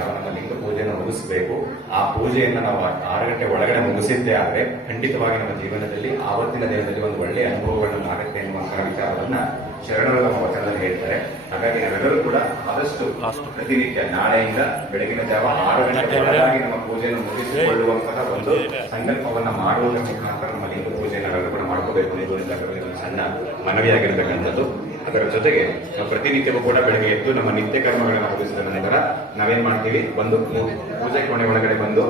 ನಾವು ಪೂಜೆಯನ್ನು ಮುಗಿಸಬೇಕು. ಆ ಪೂಜೆಯನ್ನು ನಾವು ಆರು ಗಂಟೆ ಒಳಗಡೆ ಮುಗಿಸಿದ್ದೇ ಆದರೆ ಖಂಡಿತವಾಗಿ ನಮ್ಮ ಜೀವನದಲ್ಲಿ ಆವತ್ತಿನ ದಿನದಲ್ಲಿ ಒಂದು ಒಳ್ಳೆಯ ಅನುಭವಗಳನ್ನು ಆಗುತ್ತೆ ಎನ್ನುವಂತಹ ವಿಚಾರವನ್ನ ಶರಣರು ನಮ್ಮ ವಚನದಲ್ಲಿ ಹೇಳ್ತಾರೆ. ಹಾಗಾಗಿ ನಾವೆಲ್ಲರೂ ಕೂಡ ಆದಷ್ಟು ಪ್ರತಿನಿತ್ಯ ನಾಳೆಯಿಂದ ಬೆಳಗಿನ ಜಾವ ಆರು ಗಂಟೆ ಒಳಗಾಗಿ ನಮ್ಮ ಪೂಜೆಯನ್ನು ಮುಗಿಸಿಕೊಳ್ಳುವಂತಹ ಒಂದು ಸಂಕಲ್ಪವನ್ನ ಮಾಡುವುದರ ಮುಖಾಂತರ ನಮ್ಮ ಲಿಂಗ ಪೂಜೆ ನಾವೆಲ್ಲರೂ ಕೂಡ ಮಾಡ್ಕೋಬೇಕು ಅನ್ನೋದು ಸಣ್ಣ ಮನವಿಯಾಗಿರ್ತಕ್ಕಂಥದ್ದು. ಅದರ ಜೊತೆಗೆ ನಾವು ಪ್ರತಿನಿತ್ಯವೂ ಕೂಡ ಬೆಳಗ್ಗೆ ಎದ್ದು ನಮ್ಮ ನಿತ್ಯ ಕರ್ಮಗಳನ್ನು ಮುಗಿಸಿದ ನಂತರ ನಾವೇನ್ ಮಾಡ್ತೀವಿ? ಒಂದು ಪೂಜೆ ಕೋಣೆ ಒಳಗಡೆ ಬಂದು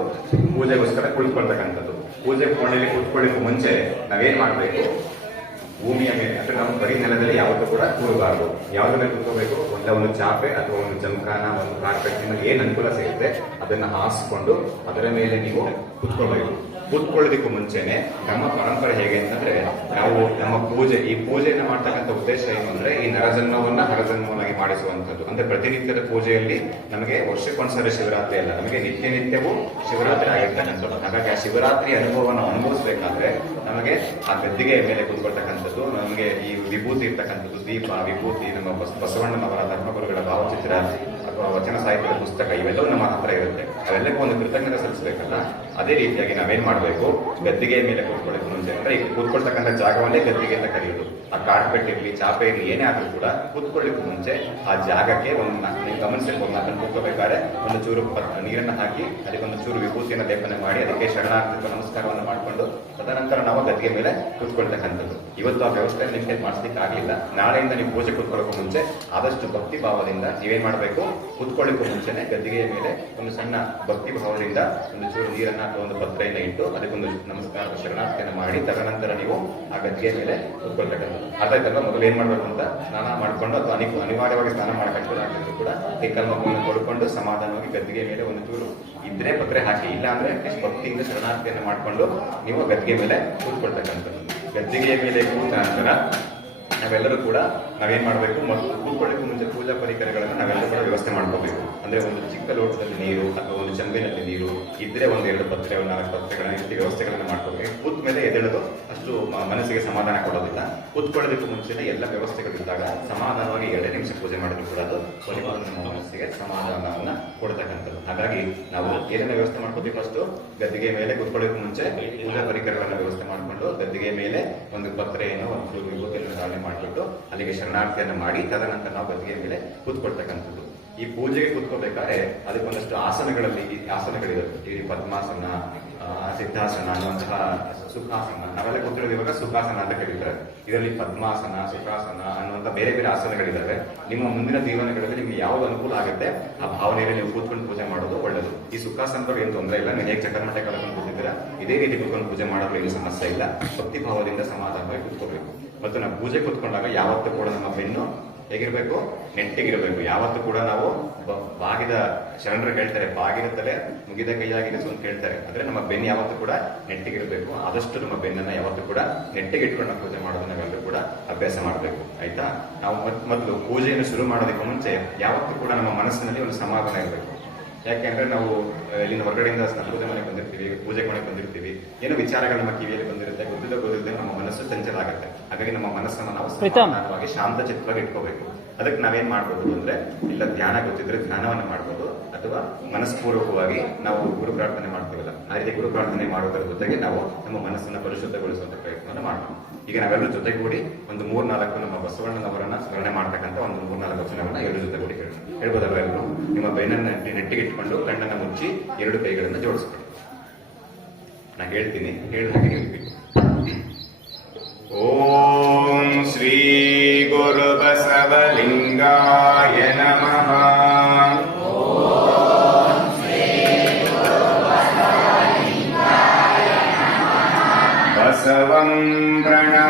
ಪೂಜೆಗೋಸ್ಕರ ಕುಳಿತುಕೊಳ್ತಕ್ಕಂಥದ್ದು. ಪೂಜೆ ಕೋಣೆಯಲ್ಲಿ ಕುಳಿತುಕೊಳ್ಳಿಕ್ಕೂ ಮುಂಚೆ ನಾವೇನ್ ಮಾಡಬೇಕು? ಭೂಮಿಯ ಮೇಲೆ, ಅಂದ್ರೆ ನಮ್ಮ ಬರೀ ನೆಲದಲ್ಲಿ ಯಾವತ್ತೂ ಕೂಡ ಕೂರಬಾರದು. ಯಾವ್ದನ್ನ ಕೂತ್ಕೋಬೇಕು? ಒಂದ ಒಂದು ಚಾಪೆ ಅಥವಾ ಒಂದು ಜಮಖಾನ ಒಂದು ಕಾರ್ಪೆಟ್ ನಿಮಗೆ ಏನ್ ಅನುಕೂಲ ಸಿಗುತ್ತೆ ಅದನ್ನ ಹಾಸ್ಕೊಂಡು ಅದರ ಮೇಲೆ ನೀವು ಕೂತ್ಕೊಳ್ಬೇಕು. ಕೂತ್ಕೊಳ್ಳೋದಕ್ಕೂ ಮುಂಚೆನೆ ನಮ್ಮ ಪರಂಪರೆ ಹೇಗೆ ಅಂತಂದ್ರೆ ನಾವು ನಮ್ಮ ಪೂಜೆ, ಈ ಪೂಜೆಯನ್ನು ಮಾಡ್ತಕ್ಕಂಥ ಉದ್ದೇಶ ಏನು ಅಂದ್ರೆ ಈ ನರಜನ್ಮವನ್ನ ಹರಜನ್ಮವನ್ನಾಗಿ ಮಾಡಿಸುವಂಥದ್ದು. ಅಂದ್ರೆ ಪ್ರತಿನಿತ್ಯದ ಪೂಜೆಯಲ್ಲಿ ನಮಗೆ ವರ್ಷಕ್ಕೊಂದ್ಸರಿ ಶಿವರಾತ್ರಿ ಅಲ್ಲ, ನಮಗೆ ನಿತ್ಯ ನಿತ್ಯವೂ ಶಿವರಾತ್ರಿ ಆಗಿರ್ತಕ್ಕಂಥದ್ದು. ಹಾಗಾಗಿ ಆ ಶಿವರಾತ್ರಿ ಅನುಭವವನ್ನು ಅನುಭವಿಸಬೇಕಾದ್ರೆ ನಮಗೆ ಆ ಗದ್ದಿಗೆ ಮೇಲೆ ಕೂತ್ಕೊಳ್ತಕ್ಕಂಥದ್ದು, ನಮಗೆ ಈ ವಿಭೂತಿ ಇರ್ತಕ್ಕಂಥದ್ದು, ದೀಪ, ವಿಭೂತಿ, ನಮ್ಮ ಬಸ- ಬಸವಣ್ಣನವರ ಧರ್ಮಗುರುಗಳ ಭಾವಚಿತ್ರ ವಚನ ಸಾಹಿತ್ಯದ ಪುಸ್ತಕ ಇವೆಲ್ಲವೂ ನಮ್ಮ ಹತ್ರ ಇರುತ್ತೆ. ಅವೆಲ್ಲಕ್ಕೂ ಒಂದು ಕೃತಜ್ಞತೆ ಸಲ್ಲಿಸಬೇಕಲ್ಲ? ಅದೇ ರೀತಿಯಾಗಿ ನಾವೇನು ಮಾಡಬೇಕು? ಗದ್ದಿಗೆಯ ಮೇಲೆ ಕೂತ್ಕೊಳ್ಳೋದು. ಮುಂಚೆ ಅಂದ್ರೆ ಈಗ ಕೂತ್ಕೊಳ್ತಕ್ಕಂಥ ಜಾಗವನ್ನೇ ಗದ್ದಿಗೆ ಅಂತ ಕರೆಯೋದು. ಆ ಕಾರ್ಪೆಟ್ ಇರಲಿ, ಚಾಪೆ ಇರಲಿ, ಏನೇ ಆದರೂ ಕೂಡ ಕೂತ್ಕೊಳ್ಳಿಕ್ಕೂ ಮುಂಚೆ ಆ ಜಾಗಕ್ಕೆ ಒಂದು ನೀವು ಗಮನಿಸಿರ್ಬೋದು ಅದನ್ನು ಕೂತ್ಕೋಬೇಕಾದ್ರೆ ಒಂದು ಚೂರು ನೀರನ್ನು ಹಾಕಿ ಅದಕ್ಕೊಂದು ಚೂರು ವಿಭೂತಿಯನ್ನು ಲೇಪನೆ ಮಾಡಿ ಅದಕ್ಕೆ ಶರಣಾರ್ಥಿ ನಮಸ್ಕಾರವನ್ನು ಮಾಡಿಕೊಂಡು ತದನಂತರ ನಾವು ಗದ್ದಿಗೆ ಮೇಲೆ ಕೂತ್ಕೊಳ್ತಕ್ಕಂಥದ್ದು. ಇವತ್ತು ಆ ವ್ಯವಸ್ಥೆ ನಿಮಗೆ ಮಾಡಿಸ್ಲಿಕ್ಕೆ ಆಗಲಿಲ್ಲ ನಾಳೆಯಿಂದ ನೀವು ಪೂಜೆ ಕೂತ್ಕೊಳ್ಳೋಕೆ ಮುಂಚೆ ಆದಷ್ಟು ಭಕ್ತಿ ಭಾವದಿಂದ ನೀವೇನು ಮಾಡಬೇಕು? ಕೂತ್ಕೊಳ್ಳಿಕ್ಕೂ ಮುಂಚೆನೆ ಗದ್ದಿಗೆಯ ಮೇಲೆ ಒಂದು ಸಣ್ಣ ಭಕ್ತಿ ಭಾವದಿಂದ ಒಂದು ಚೂರು ನೀರನ್ನ ಅಥವಾ ಒಂದು ಪತ್ರೆಯನ್ನು ಇಟ್ಟು ಅದಕ್ಕೊಂದು ನಮಸ್ಕಾರ ಶರಣಾರ್ಥಿಯನ್ನು ಮಾಡಿ ತದನಂತರ ನೀವು ಆ ಗದ್ದಿಗೆ ಮೇಲೆ ಕುತ್ಕೊಳ್ತಕ್ಕಂಥದ್ದು. ಅದಾಯ್ತಲ್ಲ ಮೊದಲು ಏನ್ ಮಾಡ್ಬೇಕು ಅಂತ? ಸ್ನಾನ ಮಾಡಿಕೊಂಡು ಅಥವಾ ಅನಿ ಅನಿವಾರ್ಯವಾಗಿ ಸ್ನಾನ ಮಾಡ್ಕೊಂಡು ಕೂಡ. ಈ ಮಗುವನ್ನು ಕೊಡ್ಕೊಂಡು ಸಮಾಧಾನವಾಗಿ ಗದ್ದಿಗೆ ಮೇಲೆ ಒಂದು ಚೂರು ಇದ್ರೆ ಪತ್ರೆ ಹಾಕಿ, ಇಲ್ಲ ಅಂದ್ರೆ ಅಟ್ಲೀಸ್ಟ್ ಭಕ್ತಿಯಿಂದ ಶರಣಾರ್ಥಿಯನ್ನು ಮಾಡ್ಕೊಂಡು ನೀವು ಗದ್ದಿಗೆ ಮೇಲೆ ಕೂತ್ಕೊಳ್ತಕ್ಕಂಥದ್ದು. ಗದ್ದಿಗೆಯ ಮೇಲೆ ಕೂತ ನಂತರ ನಾವೆಲ್ಲರೂ ಕೂಡ ನಾವೇನ್ ಮಾಡಬೇಕು? ಮತ್ತು ಕೂತ್ಕೊಳ್ಳಕ್ಕೆ ಮುಂಚೆ ಪೂಜಾ ಪರಿಕರಗಳನ್ನು ನಾವೆಲ್ಲ ಕೂಡ ವ್ಯವಸ್ಥೆ ಮಾಡ್ಕೋಬೇಕು. ಅಂದ್ರೆ ಒಂದು ಚಿಕ್ಕ ಲೋಟದಲ್ಲಿ ನೀರು ಅಥವಾ ಒಂದು ಚಂಬಿನಲ್ಲಿ ನೀರು ಇದ್ರೆ ಒಂದು ಎರಡು ಪತ್ರೆ, ಒಂದು ನಾಲ್ಕು ಪತ್ರೆಗಳ ರೀತಿ ವ್ಯವಸ್ಥೆಗಳನ್ನು ಮಾಡ್ಕೋಬೇಕು. ಕೂತ್ ಮೇಲೆ ಎದ್ದೇಳೋದು. ಅಷ್ಟು ಮನಸ್ಸಿಗೆ ಸಮಾಧಾನ ಕೊಡೋದಿಲ್ಲ. ಕೂತ್ಕೊಳ್ಳೋದಕ್ಕೂ ಮುಂಚೆನೆ ಎಲ್ಲ ವ್ಯವಸ್ಥೆಗಳಿದ್ದಾಗ ಸಮಾಧಾನವಾಗಿ ಎರಡೇ ನಿಮಿಷ ಪೂಜೆ ಮಾಡಿದ್ರು ಕೂಡ ಅದು ಕೊನೆಗೂ ನಮ್ಮ ಮನಸ್ಸಿಗೆ ಸಮಾಧಾನವನ್ನ ಕೊಡ್ತಕ್ಕಂಥದ್ದು. ಹಾಗಾಗಿ ನಾವು ಏನೇನು ವ್ಯವಸ್ಥೆ ಮಾಡ್ಕೋಬೇಕು ಅಷ್ಟು ಗದ್ದಿಗೆ ಮೇಲೆ ಕೂತ್ಕೊಳ್ಳೋಕೆ ಮುಂಚೆ ಪೂಜಾ ಪರಿಕರಗಳನ್ನು ವ್ಯವಸ್ಥೆ ಮಾಡಿಕೊಂಡು ಗದ್ದಿಗೆ ಮೇಲೆ ಒಂದು ಪತ್ರೆಯನ್ನು ಒಂದು ಧಾರಣೆ ಮಾಡಿಬಿಟ್ಟು ಅಲ್ಲಿಗೆ ಶರಣಾರ್ಥಿಯನ್ನು ಮಾಡಿ ತದನಂತರ ನಾವು ಗದ್ದಿಗೆ ಮೇಲೆ ಕೂತ್ಕೊಳ್ತಕ್ಕಂಥದ್ದು. ಈ ಪೂಜೆಗೆ ಕೂತ್ಕೋಬೇಕಾದ್ರೆ ಅದಕ್ಕೊಂದಷ್ಟು ಆಸನಗಳಲ್ಲಿ ಈ ಆಸನಗಳಿರುತ್ತೆ ಈ ಪದ್ಮಾಸನ ಸಿದ್ಧಾಸನ ಅನ್ನುವಂತಹ ಸುಖಾಸನ. ನಾವೆಲ್ಲ ಕೂತಿರೋದು ಇವಾಗ ಸುಖಾಸನ ಅಂತ ಕರೀತಾರೆ ಇದರಲ್ಲಿ ಪದ್ಮಾಸನ, ಸುಖಾಸನ ಅನ್ನುವಂಥ ಬೇರೆ ಬೇರೆ ಆಸನಗಳಿದ್ದಾವೆ ನಿಮ್ಮ ಮುಂದಿನ ಜೀವನಗಳಲ್ಲಿ ನಿಮ್ಗೆ ಯಾವ್ದು ಅನುಕೂಲ ಆಗುತ್ತೆ, ಆ ಭಾವನೆಯಲ್ಲಿ ನೀವು ಕೂತ್ಕೊಂಡು ಪೂಜೆ ಮಾಡೋದು ಒಳ್ಳೆಯದು ಈ ಸುಖಾಸನಗಳು ಏನು ತೊಂದರೆ ಇಲ್ಲ. ನೀವು ಹೇಗೆ ಕಳ್ಕೊಂಡು ಕೂತಿದ್ದೀರಾ? ಇದೇ ರೀತಿ ಕೂತ್ಕೊಂಡು ಪೂಜೆ ಮಾಡೋದು ಏನು ಸಮಸ್ಯೆ ಇಲ್ಲ. ಭಕ್ತಿ ಭಾವದಿಂದ ಸಮಾಧಾನವಾಗಿ ಕೂತ್ಕೋಬೇಕು. ಮತ್ತು ನಾವು ಪೂಜೆ ಕೂತ್ಕೊಂಡಾಗ ಯಾವತ್ತೂ ಕೂಡ ನಮ್ಮ ಬೆನ್ನು ಹೇಗಿರಬೇಕು? ನೆಟ್ಟಿಗಿರಬೇಕು. ಯಾವತ್ತೂ ಕೂಡ ನಾವು ಬಾಗಿದ ಶರಣರು ಹೇಳ್ತಾರೆ ಬಾಗಿನ ತಲೆ ಮುಗಿದ ಕೈಯಾಗಿರಿಸು ಅಂತ ಹೇಳ್ತಾರೆ ಅಂದ್ರೆ ನಮ್ಮ ಬೆನ್ನು ಯಾವತ್ತೂ ಕೂಡ ನೆಟ್ಟಿಗಿರಬೇಕು. ಆದಷ್ಟು ನಮ್ಮ ಬೆನ್ನನ್ನ ಯಾವತ್ತೂ ಕೂಡ ನೆಟ್ಟಿಗಿಟ್ಕೊಂಡು ನಾವು ಪೂಜೆ ಮಾಡೋದನ್ನ ನಾವೆಲ್ಲರೂ ಕೂಡ ಅಭ್ಯಾಸ ಮಾಡಬೇಕು. ಆಯ್ತಾ? ನಾವು ಮೊದಲು ಪೂಜೆಯನ್ನು ಶುರು ಮಾಡೋದಕ್ಕೆ ಮುಂಚೆ ಯಾವತ್ತೂ ಕೂಡ ನಮ್ಮ ಮನಸ್ಸಿನಲ್ಲಿ ಒಂದು ಸಮಾಧಾನ ಇರಬೇಕು. ಯಾಕೆಂದ್ರೆ ನಾವು ಇಲ್ಲಿನ ಹೊರಗಡೆಯಿಂದ ಸ್ನಾನದ ಮನೆಗೆ ಬಂದಿರ್ತೀವಿ ಪೂಜೆ ಮನೆಗೆ ಬಂದಿರ್ತೀವಿ. ಏನೋ ವಿಚಾರಗಳು ನಮ್ಮ ಕಿವಿಯಲ್ಲಿ ಬಂದಿರುತ್ತೆ ಗೊತ್ತಿದ್ದ ಗೊತ್ತಿದ್ದೆ ನಮ್ಮ ಮನಸ್ಸು ಚಂಚಲ ಆಗುತ್ತೆ ಹಾಗಾಗಿ ನಮ್ಮ ಮನಸ್ಸನ್ನು ನಾವು. ಸಮಾಧಾನವಾಗಿ ಶಾಂತ ಚಿತ್ತವಾಗಿ ಇಟ್ಕೋಬೇಕು. ಅದಕ್ಕೆ ನಾವೇನ್ ಮಾಡ್ಬೋದು ಅಂದ್ರೆ ಇಲ್ಲ ಧ್ಯಾನ ಗೊತ್ತಿದ್ರೆ ಧ್ಯಾನವನ್ನು ಮಾಡ್ಬೋದು ಅಥವಾ ಮನಸ್ಪೂರ್ವಕವಾಗಿ ನಾವು ಗುರು ಪ್ರಾರ್ಥನೆ ಮಾಡ್ತೀವಲ್ಲ. ರೀತಿ ಗುರು ಪ್ರಾರ್ಥನೆ ಮಾಡುವುದರ ಜೊತೆಗೆ ನಾವು ನಮ್ಮ ಮನಸ್ಸನ್ನು ಪರಿಶುದ್ಧಗೊಳಿಸುವಂತ ಪ್ರಯತ್ನವನ್ನು ಮಾಡೋಣ. ಈಗ ನಾವೆಲ್ಲರೂ ಜೊತೆಗೂಡಿ ಒಂದು ಮೂರ್ ನಾಲ್ಕು ನಮ್ಮ ಬಸವಣ್ಣನವರನ್ನ ಸ್ಮರಣೆ ಮಾಡ್ತಕ್ಕಂಥ ಒಂದು ಮೂರ್ನಾಲ್ಕು ವಚನವನ್ನ ಎಲ್ಲರ ಜೊತೆಗೂಡಿ ಹೇಳೋಣ. ಹೇಳ್ಬೋದಲ್ವ ಎಲ್ಲರೂ ನಿಮ್ಮ ಬೆನ್ನನ್ನು ನೆಟ್ಟಿ- ನೆಟ್ಟಿಗೆ ಇಟ್ಕೊಂಡು ಕಣ್ಣನ್ನ ಮುಚ್ಚಿ ಎರಡು ಕೈಗಳನ್ನ ಜೋಡಿಸ್ಕೊಳ್ಳಿ ನಾ ಹೇಳ್ತೀನಿ ಹೇಳಿದ ಹಾಗೆ ಹೇಳ್ಬೇಕು ಓಂ ಶ್ರೀ ಗುರು ಬಸವಲಿಂಗಾಯ ನಮಃ. बसवम् प्रणवाकारम्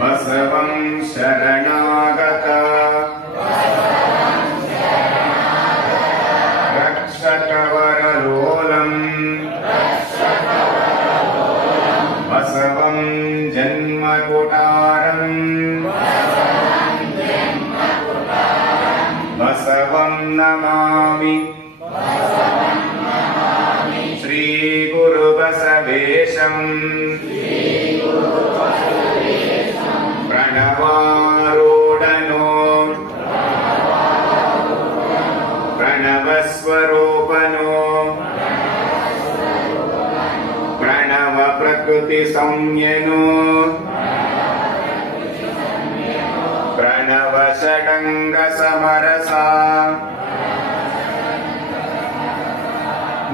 बसवम् शरणागत रक्षकवरलोलम् बसवम् जन्मकुटा ಸಂಯನು ಪ್ರಣವ ಷಡಂಗ ಸಮರಸ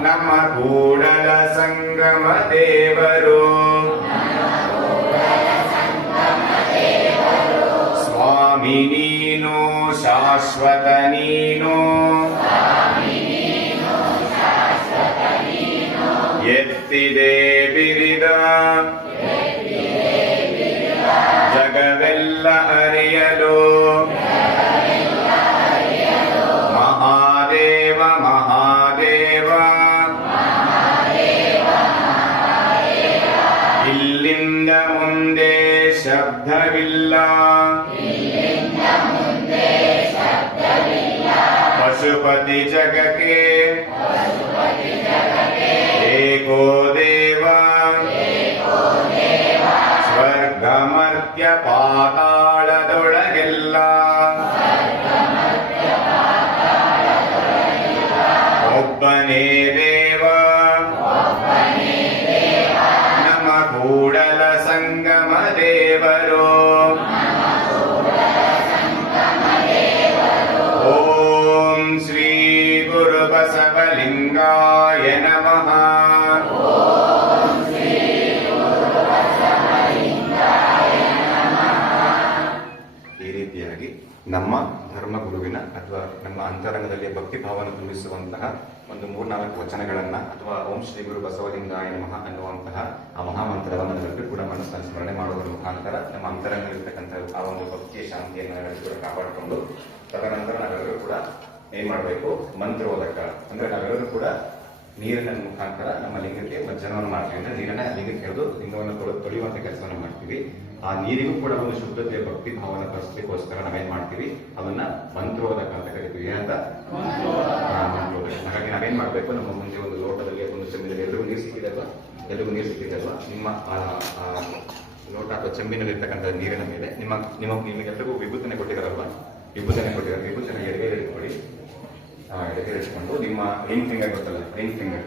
ನಮ್ಮ ಕೂಡಲ ಸಂಗಮ ದೇವರು. ಸ್ವಾಮಿ पशुपति जग के पशुपति जग के एको ಧರ್ಮ ಗುರುವಿನ ಅಥವಾ ನಮ್ಮ ಅಂತರಂಗದಲ್ಲಿ ಭಕ್ತಿ ಭಾವನೆ ತುಂಬಿಸುವಂತಹ ಒಂದು ಮೂರ್ನಾಲ್ಕು ವಚನಗಳನ್ನ ಅಥವಾ ಓಂ ಶ್ರೀ ಗುರು ಬಸವಲಿಂಗಾಯ ನಮಃ ಅನ್ನುವಂತಹ ಆ ಮಹಾಮಂತ್ರವನ್ನು ನೆನಪಿ ಕೂಡ ಮನಸ್ಸನ್ನು ಸ್ಮರಣೆ ಮಾಡುವುದರ ಮುಖಾಂತರ ನಮ್ಮ ಅಂತರಂಗದಲ್ಲಿರ್ತಕ್ಕಂಥ ಆ ಒಂದು ಭಕ್ತಿಯ ಶಾಂತಿಯನ್ನು ಕೂಡ ಕಾಪಾಡಿಕೊಂಡು ತದನಂತರ ನಾವೆಲ್ಲರೂ ಕೂಡ ಏನ್ ಮಾಡಬೇಕು? ಮಂತ್ರೋದಕ. ಅಂದ್ರೆ ನಾವೆಲ್ಲರೂ ಕೂಡ ನೀರಿನ ಮುಖಾಂತರ ನಮ್ಮ ಲಿಂಗಕ್ಕೆ ಮಜ್ಜನವನ್ನು ಮಾಡ್ತೀವಿ. ಅಂದ್ರೆ ನೀರನ್ನ ಲಿಂಗಕ್ಕೆ ಹೇಳುದು ಲಿಂಗವನ್ನು ತೊಳೆ- ತೊಳೆಯುವಂತ ಕೆಲಸವನ್ನು ಮಾಡ್ತೀವಿ. ಆ ನೀರಿಗೂ ಕೂಡ ಒಂದು ಶುದ್ಧತೆ ಭಕ್ತಿ ಭಾವನೆ ತರಿಸಲಿಕ್ಕೋಸ್ಕರ ನಾವೇನ್ ಮಾಡ್ತೀವಿ? ಅದನ್ನ ಮಂತ್ರೋದಕ ಅಂತ ಕರಿತೀವಿ. ಏನಂತ? ಹಾಗಾಗಿ ನಾವೇನ್ ಮಾಡ್ಬೇಕು? ನಮ್ಮ ಮುಂದೆ ಒಂದು ಲೋಟದಲ್ಲಿ ಒಂದು ಚೆಂಬಿನಲ್ಲಿ ಎಲ್ರಿಗೂ ನೀರು ಸಿಕ್ಕಿದೆ ಅಲ್ವಾ ಎಲ್ರಿಗೂ ನೀರು ಸಿಕ್ಕಿದೆ ಅಲ್ವಾ ನಿಮ್ಮ ಲೋಟ ಅಥವಾ ಚೆಂಬಿನಲ್ಲಿ ಇರ್ತಕ್ಕಂಥ ನೀರಿನ ಮೇಲೆ ನಿಮ್ಮ ನಿಮ್ಮ ನಿಮಗೆಲ್ಲರಿಗೂ ವಿಭೂತನೆ ಕೊಟ್ಟಿದಾರಲ್ವಾ? ವಿಭೂತನೆ ಕೊಟ್ಟಿದ್ದಾರೆ ವಿಭೂತನೆ ಎಡಗೈ ಇಟ್ಕೊಳ್ಳಿ. ಇಟ್ಕೊಂಡು ನಿಮ್ಮ ರಿಂಗ್ ಫಿಂಗರ್ ಗೊತ್ತಲ್ಲ? ರಿಂಗ್ ಫಿಂಗರ್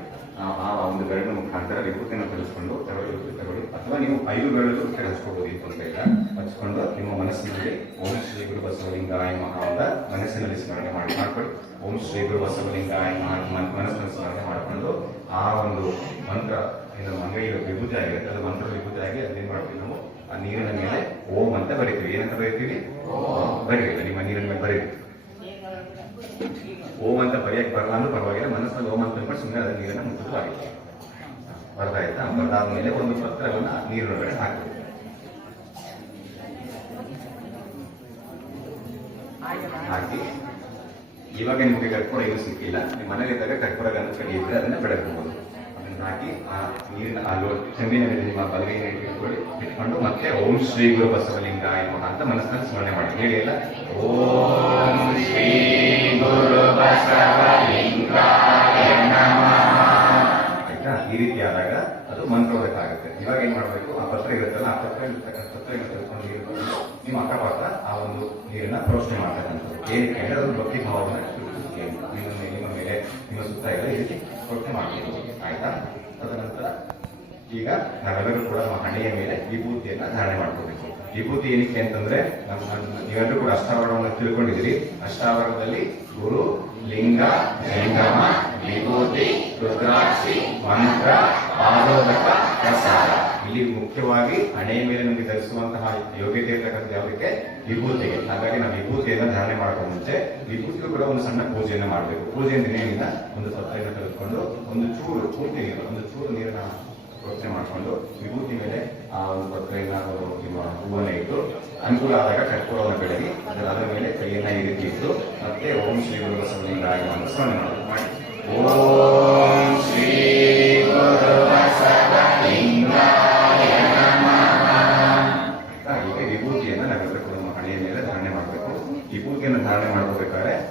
ಆ ಒಂದು ಬೆರಳಿನ ಮುಖಾಂತರ ವಿಭೂತಿಯನ್ನು ಕಲಿಸ್ಕೊಂಡು ತಗೊಳ್ಳಿ ತಗೊಳ್ಳಿ. ಅಥವಾ ನೀವು ಐದು ಬೆರಳು ಹಚ್ಕೋಬಹುದು ಈ ತೊಂದರೆ ಇಲ್ಲ ಹಚ್ಕೊಂಡು ನಿಮ್ಮ ಮನಸ್ಸಿನಲ್ಲಿ ಓಂ ಶ್ರೀ ಗುರು ಬಸವಲಿಂಗಾಯ ಮಹಾ ಅಂತ ಮನಸ್ಸಿನಲ್ಲಿ ಸ್ಮರಣೆ ಮಾಡಿ ಮಾಡ್ಕೊಳ್ಳಿ. ಓಂ ಶ್ರೀ ಗುರು ಬಸವಲಿಂಗಾಯ ಮಹಾ ಅಂತ ಮನಸ್ಸಿನಲ್ಲಿ ಸ್ಮರಣೆ ಮಾಡಿಕೊಂಡು ಆ ಒಂದು ಮಂತ್ರ ಏನು ಮಂಗೈಯ ವಿಭೂತಿ ಆಗಿರುತ್ತೆ. ಅದು ಮಂತ್ರ ವಿಭೂತಿ ಆಗಿ ಅದೇನು ಮಾಡ್ತೀವಿ ನಾವು? ಆ ನೀರಿನ ಮೇಲೆ ಓಂ ಅಂತ ಬರೀತೀವಿ. ಏನಂತ ಬರಿತೀವಿ? ಬರೀರಿ ನಿಮ್ಮ ನೀರಿನ ಮೇಲೆ ಬರೀರಿ. ಓಂ ಅಂತ ಬರೆಯಕ್ಕೆ ಬರಲ್ಲ ಅಂದ್ರೆ ಪರವಾಗಿಲ್ಲ, ಮನಸ್ಸಿನಲ್ಲಿ ಓಂ ಅಂತ ಅನ್ಕೊಂಡು ಸುಮ್ಮನೆ ಅದನ್ನ ನೀರನ್ನ ಮುಚ್ಚುತ್ತಾಗಿದೆ ಬರ್ದಾದ ಮೇಲೆ ಒಂದು ಪತ್ರವನ್ನ ನೀರಿನೊಳಗಡೆ ಹಾಕಿ ಹಾಕಿ, ಇವಾಗ ನಿಮಗೆ ಕರ್ಪೂರ ಏನು ಸಿಕ್ಕಿಲ್ಲ. ನಿಮ್ಮ ಮನೇಲಿದ್ದಾಗ ಕರ್ಪೂರ ಗಂಧ ಕಡಿಯಿದ್ರೆ ಅದನ್ನ ಬೆಳಗಬಹುದು ಹಾಕಿ ಆ ನೀರಿನ ಆ ಲೋ ಚೆಂಬಿನ ಮೇಲೆ ನಿಮ್ಮ ಬಲಗೈನ ಇಟ್ಕೊಳ್ಳಿ ಇಟ್ಕೊಂಡು ಮತ್ತೆ ಓಂ ಶ್ರೀ ಗುರು ಬಸವಲಿಂಗ ಎಂಬ ಅಂತ ಮನಸ್ಸಿನಲ್ಲಿ ಸ್ಮರಣೆ ಮಾಡಿ. ಹೇಳಿ ಅಲ್ಲ ಓಂ ಶ್ರೀ ಗುರು ಬಸವಲಿಂಗಾಯ ನಮಃ. ಆಯ್ತಾ? ಈ ರೀತಿ ಆದಾಗ ಅದು ಮಂತ್ರೋದಕ ಆಗುತ್ತೆ. ಇವಾಗ ಏನ್ ಮಾಡ್ಬೇಕು? ಆ ಪತ್ರ ಇರುತ್ತಲ್ಲ ಆ ಪತ್ರ ಇರ್ತಕ್ಕಂಥ ಪತ್ರ ತೆಗೆದುಕೊಂಡು ನೀರು ನಿಮ್ಮ ಅಕ್ಕಪಕ್ಕ ಆ ಒಂದು ನೀರನ್ನ ಪ್ರೋಷಣೆ ಮಾಡ್ತಕ್ಕಂಥದ್ದು. ಏನು ಕೇಳಿದ್ರೆ ಅದು ಭಕ್ತಿ ಭಾವನೆ ನಿಮ್ಮ ಮೇಲೆ ನಿಮ್ಮ ಸುತ್ತ ಎಲ್ಲ ಈ ರೀತಿ ಪ್ರೋಷಣೆ ಮಾಡ್ತೀವಿ ಆಯ್ತಾ? ತದನಂತರ ಈಗ ನಾವೆಲ್ಲರೂ ಕೂಡ ನಮ್ಮ ಹಣೆಯ ಮೇಲೆ ವಿಭೂತಿಯನ್ನ ಧಾರಣೆ ಮಾಡ್ಕೋಬೇಕು. ವಿಭೂತಿ ಏನಕ್ಕೆ ಅಂತಂದ್ರೆ ನಮ್ಮ ನೀವೆಲ್ಲರೂ ಕೂಡ ಅಷ್ಟಾವರಣವನ್ನು ತಿಳ್ಕೊಂಡಿದ್ದೀರಿ. ಅಷ್ಟಾವರಣದಲ್ಲಿ ಗುರು, ಲಿಂಗ ಲಿಂಗಮ ವಿಭೂತಿ, ರುದ್ರಾಕ್ಷಿ, ಮಂತ್ರ, ಪಾದೋದಕ, ಪ್ರಸಾದ. ಇಲ್ಲಿ ಮುಖ್ಯವಾಗಿ ಹಣೆಯ ಮೇಲೆ ನಮಗೆ ಧರಿಸುವಂತಹ ಯೋಗ್ಯತೆ ಇರತಕ್ಕಂಥ ಯಾವುದಕ್ಕೆ? ವಿಭೂತಿಗೆ. ಹಾಗಾಗಿ ನಾವು ವಿಭೂತಿಯನ್ನು ಧಾರಣೆ ಮಾಡೋಕೆ ಮುಂಚೆ ವಿಭೂತಿಗೂ ಕೂಡ ಒಂದು ಸಣ್ಣ ಪೂಜೆಯನ್ನು ಮಾಡಬೇಕು. ಪೂಜೆಯ ದಿನದಿಂದ ಒಂದು ಸತ್ತೆಯನ್ನು ತೆಗೆದುಕೊಂಡು ಒಂದು ಚೂರು ಪೂರ್ತಿ ಒಂದು ಚೂರು ನೀರನ್ನ ಯೋಚನೆ ಮಾಡಿಕೊಂಡು ವಿಭೂತಿ ಮೇಲೆ ಆ ಒಂದು ಪತ್ರೆಯನ್ನ ಹೂವನ್ನು ಇಟ್ಟು ಅನುಕೂಲ ಆದಾಗ ಕರ್ಪೂರವನ್ನು ಬೆಳಗ್ಗೆ ಅದರ ಅದರ ಮೇಲೆ ಕೈಯನ್ನ ಈ ರೀತಿ ಇಟ್ಟು ಮತ್ತೆ ಓಂ ಶ್ರೀ ಗುರು ಆಗಿ ಮಾಡಿ. ಓಂ ಶ್ರೀ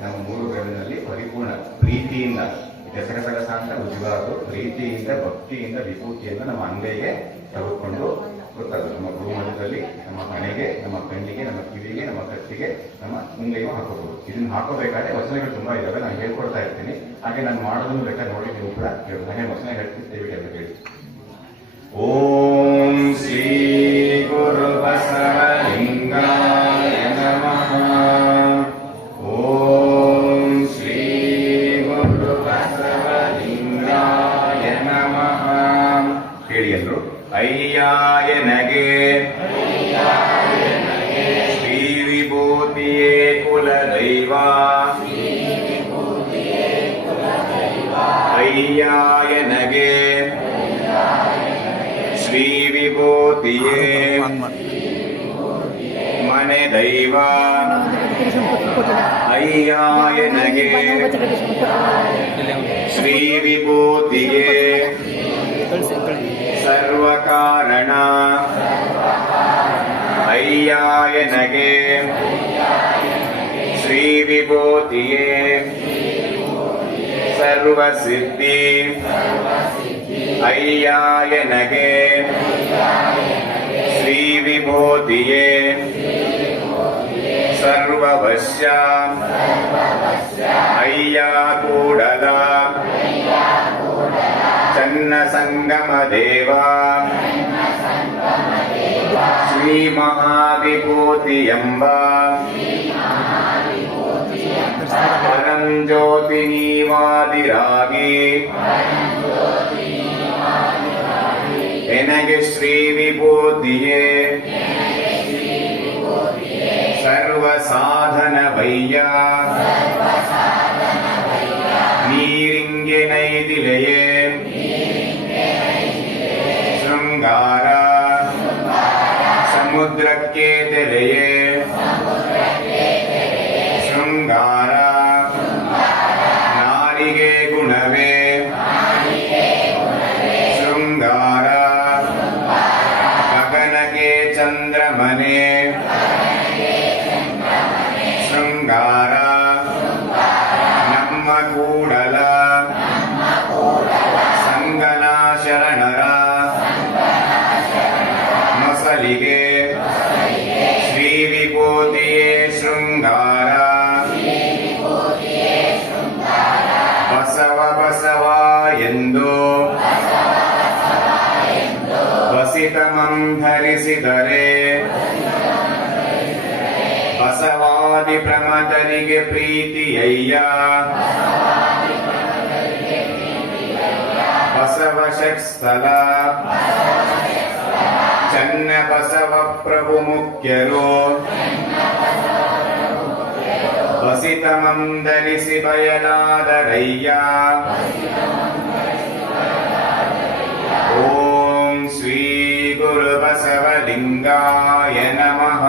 ನಮ್ಮ ಮೂರು ಬೆರಳಿನಲ್ಲಿ ಪರಿಪೂರ್ಣ ಪ್ರೀತಿಯಿಂದ ಗಸಗಸಗಸ ಅಂತ ರುಚಿಬಾರದು ಪ್ರೀತಿಯಿಂದ, ಭಕ್ತಿಯಿಂದ ವಿಭೂತಿಯನ್ನು ನಮ್ಮ ಅಂಗೈಗೆ ತೆಗೆದುಕೊಂಡು ಗೊತ್ತಾಗ ನಮ್ಮ ಗುರುಮಠದಲ್ಲಿ ನಮ್ಮ ಮನೆಗೆ, ನಮ್ಮ ಕಣ್ಣಿಗೆ ನಮ್ಮ ಕಿವಿಗೆ, ನಮ್ಮ ಕತ್ತಿಗೆ, ನಮ್ಮ ಮುಂದೆಯೂ ಹಾಕೋಬಹುದು. ಇದನ್ನ ಹಾಕೋಬೇಕಾದ್ರೆ ವಚನಗಳು ತುಂಬಾ ಇದಾವೆ ನಾನು ಹೇಳ್ಕೊಡ್ತಾ ಇರ್ತೀನಿ. ಹಾಗೆ ನಾನು ಮಾಡೋದನ್ನು ಬೇಕಾದ್ರೆ ನೋಡಿ, ನೀವು ಕೂಡ ಹಾಗೆ ವಚನ ಹೇಳ್ತೀನಿ. ದಯವಿಟ್ಟು ಹೇಳಿ ಓಂ ಶ್ರೀ ವಿಭೂತಿಯೇ ಮನೆ ದೈವ ಅಯ್ಯಾಯನಗೆ ಶ್ರೀ ವಿಭೂತಿಯೇ ಸರ್ವಕಾರಣ ಅಯ್ಯಾಯನಗೆ ಶ್ರೀ ವಿಭೂತಿಯೇ ಸರ್ವಸಿದ್ಧಿ ಅಯ್ಯಾಯನಗೆ ಶ್ರೀ श्रीविबोधिये सर्ववश्याम् अय्याकूडला चन्नसङ्गमदेवा श्रीमहाविभूतियम्बा परम् ज्योतिनीवादिरागे ಶ್ರೀ ಮಹಾವಿಭೂತಿ ಎಂಬ ಪರಂಜ್ಯೋತಿ ನೀವಾದಿರಾಗಿ ಎನಗೆ ಶ್ರೀ ವಿಭೂತಿಯೇ ಸರ್ವ ಸಾಧನ ವಯ್ಯ ನೀರಿಂಗೆ ನೈದಿಲೆಯೇ ಶೃಂಗಾರ ಸಮುದ್ರಕ್ಕೆ ತೆರೆಯೇ ಶೃಂಗಾರ ನಾರಿಗೆ ಗುಣವೇ ಧರಿಸಿದರೆ ಬಸವಾದಿ ಪ್ರಮದರಿಗೆ ಪ್ರೀತಿಯಯ್ಯ. ಬಸವ ಷಟ್ಸ್ಥಲ ಚನ್ನ ಬಸವ ಪ್ರಭು ಮುಖ್ಯರು. ಬಸಿತಮಂ ಮಂದರಿಸಿ ಬಯಲಾದರಯ್ಯ. ಬಸವಲಿಂಗಾಯ ನಮಃ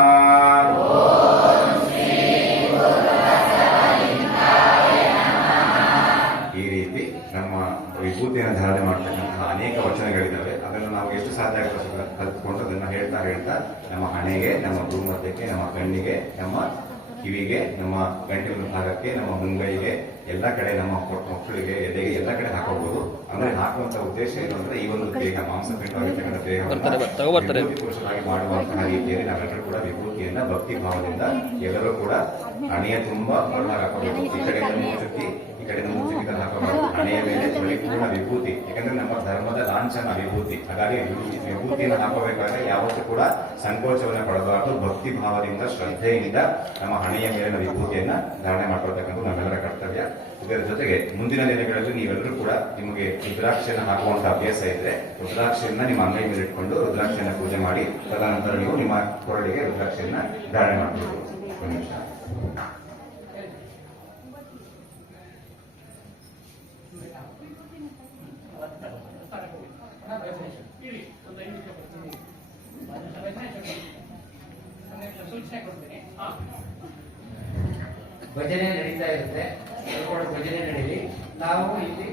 ಈ ರೀತಿ ನಮ್ಮ ವಿಭೂತಿಯನ್ನು ಧಾರಣೆ ಮಾಡ್ತಕ್ಕಂತಹ ಅನೇಕ ವಚನಗಳಿದ್ದಾವೆ. ಅದನ್ನು ನಾವು ಎಷ್ಟು ಸಾಧ್ಯ ಕಲ್ತ್ಕೊಂಡು ಅದನ್ನು ಹೇಳ್ತಾ ಹೇಳ್ತಾ ನಮ್ಮ ಹಣೆಗೆ, ನಮ್ಮ ಭೂಮಧ್ಯಕ್ಕೆ ನಮ್ಮ ಕಣ್ಣಿಗೆ, ನಮ್ಮ ಕಿವಿಗೆ ನಮ್ಮ ಗಂಟಲು ಭಾಗಕ್ಕೆ ನಮ್ಮ ಮುಂಗೈಗೆ ಎಲ್ಲ ಕಡೆ ನಮ್ಮ ಮಕ್ಕಳಿಗೆ ಎದೆಗೆ ಎಲ್ಲ ಕಡೆ ಹಾಕೋಬಹುದು ಅಂದ್ರೆ ಹಾಕುವಂತ ಉದ್ದೇಶ ಏನು ಅಂದ್ರೆ ಈ ಒಂದು ದೇಹ ಮಾಂಸ. ದೇಹವನ್ನು ಪುರುಷರಾಗಿ ಮಾಡುವಂತಹ ರೀತಿಯಲ್ಲಿ ನಾವೆಲ್ಲರೂ ಕೂಡ ವಿಭೂತಿಯನ್ನ ಭಕ್ತಿ ಭಾವದಿಂದ ಎಲ್ಲರೂ ಕೂಡ ಹಣೆಯ ತುಂಬಾ ಹಾಕೋಬೇಕು ಈ ಕಡೆ ಮೂರು ಚುಕ್ಕಿ ಈ ಕಡೆಯಿಂದ ನಮ್ಮ ಸಿಗದ ಹಾಕೋಬೇಕು ಹಣೆಯ ಮೇಲೆ ಪರಿಪೂರ್ಣ ವಿಭೂತಿ. ಯಾಕಂದ್ರೆ ನಮ್ಮ ಧರ್ಮದ ಲಾಂಛನ ವಿಭೂತಿ. ಹಾಗಾಗಿ ವಿಭೂತಿ- ವಿಭೂತಿಯನ್ನು ಹಾಕಬೇಕಾದ್ರೆ ಯಾವತ್ತೂ ಕೂಡ ಸಂಕೋಚವನ್ನು ಪಡಬಾರದು ಭಕ್ತಿ ಭಾವದಿಂದ ಶ್ರದ್ಧೆಯಿಂದ ನಮ್ಮ ಹಣೆಯ ಮೇಲಿನ ವಿಭೂತಿಯನ್ನ ಧಾರಣೆ ಮಾಡ್ಕೊಳ್ತಕ್ಕಂಥ ನಮ್ಮೆಲ್ಲರ ಕರ್ತವ್ಯ. ಇದರ ಜೊತೆಗೆ ಮುಂದಿನ ದಿನಗಳಲ್ಲಿ ನೀವೆಲ್ಲರೂ ಕೂಡ ನಿಮಗೆ ರುದ್ರಾಕ್ಷಿಯನ್ನು ಹಾಕುವಂತ ಅಭ್ಯಾಸ ಇದ್ರೆ ರುದ್ರಾಕ್ಷಿಯನ್ನ ನಿಮ್ಮ ಅಂಗೈ ಮೇಲೆ ಇಟ್ಕೊಂಡು ರುದ್ರಾಕ್ಷಿಯನ್ನ ಪೂಜೆ ಮಾಡಿ ತದನಂತರ ನೀವು ನಿಮ್ಮ ಕೊರಳಿಗೆ ರುದ್ರಾಕ್ಷಿಯನ್ನ ಧಾರಣೆ ಮಾಡಬೇಕು ಒಂದು ನಿಮಿಷ. ಭಜನೆ ನಡೀತಾ ಇರುತ್ತೆ. ಭಜನೆ ನಡೀಲಿ. ನಾವು ಇಲ್ಲಿ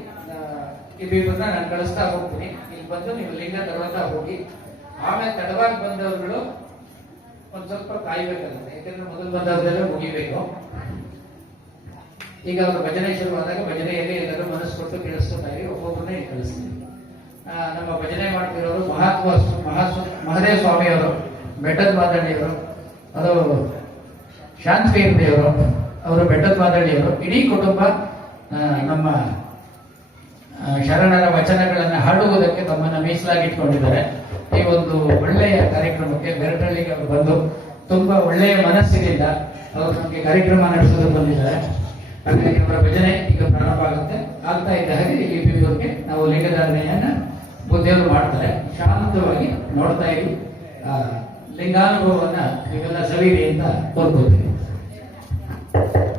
ಇಬ್ಬಿಬ್ಬರನ್ನ ನಾನು ಕಳಿಸ್ತಾ ಹೋಗ್ತೀನಿ. ಇಲ್ಲಿ ಬಂದು ನೀವು ಲಿಂಗ ತಗೊಳ್ತಾ ಹೋಗಿ. ಆಮೇಲೆ ತಡವಾಗಿ ಬಂದವರುಗಳು ಒಂದ್ ಸ್ವಲ್ಪ ಕಾಯ್ಬೇಕಾಗುತ್ತೆ ಯಾಕಂದ್ರೆ ಮೊದಲು ಬಂದವರೆಲ್ಲ ಮುಗಿಬೇಕು. ಈಗ ಅವರು ಭಜನೆ ಶುರುವಾದಾಗ ಭಜನೆಯಲ್ಲಿ ಎಲ್ಲರೂ ಮನಸ್ಸು ಕೊಟ್ಟು ಕೇಳಿಸ್ತಾರೆ ಒಬ್ಬೊಬ್ಬರನ್ನ ಕಳಿಸ್ತೀನಿ. ನಮ್ಮ ಭಜನೆ ಮಾಡ್ತಿರೋರು ಮಹಾತ್ಮ ಮಹಾಸ್ವ ಮಹದೇವ ಸ್ವಾಮಿಯವರು ಬೆಟ್ಟದ ಮಾತಾಡಿಯವರು ಅದು ಶಾಂತಿ ದೇವರು ಅವರು ಬೆಟ್ಟದ ಮಾದಳಿಯವರು ಇಡೀ ಕುಟುಂಬ ನಮ್ಮ ಶರಣರ ವಚನಗಳನ್ನು ಹಾಡುವುದಕ್ಕೆ ತಮ್ಮನ್ನ ಮೀಸಲಾಗಿಟ್ಕೊಂಡಿದ್ದಾರೆ. ಈ ಒಂದು ಒಳ್ಳೆಯ ಕಾರ್ಯಕ್ರಮಕ್ಕೆ ಬೆರಟಳ್ಳಿಗೆ ಅವರು ಬಂದು ತುಂಬಾ ಒಳ್ಳೆಯ ಮನಸ್ಸಿನಿಂದ ಅವರು ನಮಗೆ ಕಾರ್ಯಕ್ರಮ ನಡೆಸೋದು ಬಂದಿದ್ದಾರೆ. ಹಾಗಾಗಿ ಅವರ ಭಜನೆ ಈಗ ಪ್ರಾರಂಭ ಆಗುತ್ತೆ. ಆಗ್ತಾ ಇದ್ದ ಹಾಗೆ ಈ ಬಿಬಿಯವ್ರಿಗೆ ನಾವು ಲಿಂಗಧಾರಣೆಯನ್ನು ಬುದ್ಧಿಯವರು ಮಾಡ್ತಾರೆ. ಶಾಂತವಾಗಿ ನೋಡ್ತಾ ಇರಿ. ಲಿಂಗಾನುಭವವನ್ನು ನೀವೆಲ್ಲ ಸವಿರಿ ಅಂತ ಕೋರ್ಕೋತೀವಿ Thank you.